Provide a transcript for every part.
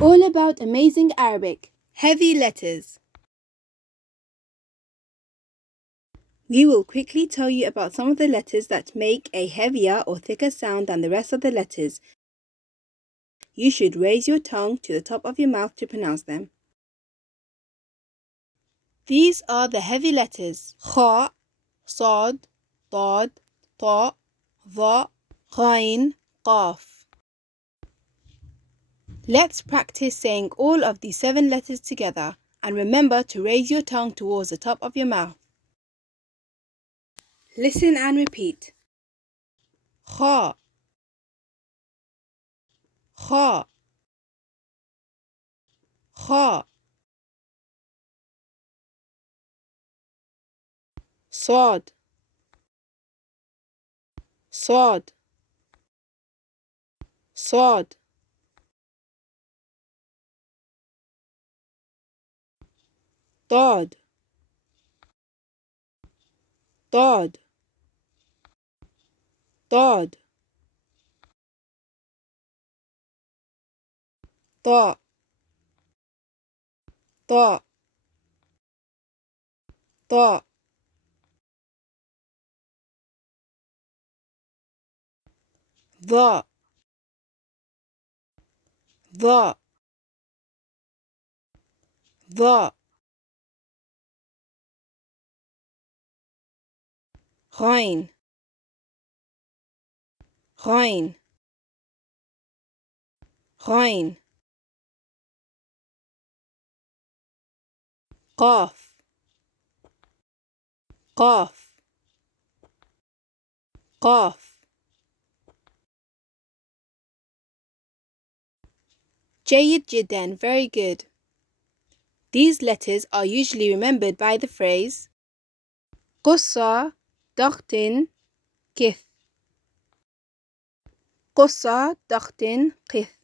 All about amazing Arabic. Heavy letters. We will quickly tell you about some of the letters that make a heavier or thicker sound than the rest of the letters. You should raise your tongue to the top of your mouth to pronounce them. These are the heavy letters: Kha, Sad, Dad, Ta, Dha, Ghayn, Qaf. Let's practice saying all of these 7 letters together, and remember to raise your tongue towards the top of your mouth. Listen and repeat. Kha, Kha, Kha. Sad, Sad, Sad. Dad, Dad, Dad. Ta, Ta, Ta. Dha, Dha, Dha. Ghayn, Ghayn, Ghayn. Qaf, Qaf, Qaf. Jayyid jiddan, very good. These letters are usually remembered by the phrase Qussa, Dakhtin, Kith. Qussa, Dakhtin, Kith.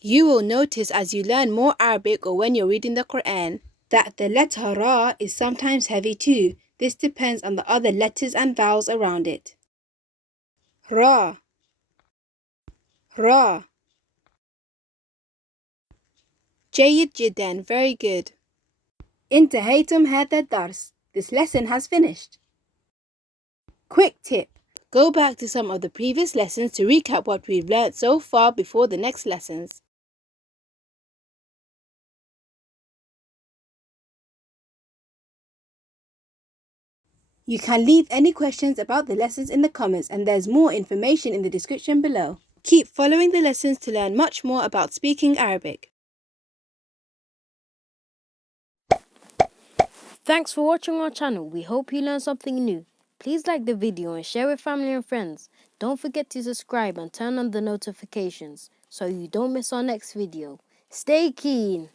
You will notice as you learn more Arabic or when you're reading the Quran that the letter Ra is sometimes heavy too. This depends on the other letters and vowels around it. Ra, Ra. جيد جدا, very good. انتهيتم هذا الدرس. This lesson has finished. Quick tip. Go back to some of the previous lessons to recap what we've learnt so far before the next lessons. You can leave any questions about the lessons in the comments, and there's more information in the description below. Keep following the lessons to learn much more about speaking Arabic. Thanks for watching our channel. We hope you learned something new. Please like the video and share with family and friends. Don't forget to subscribe and turn on the notifications so you don't miss our next video. Stay keen!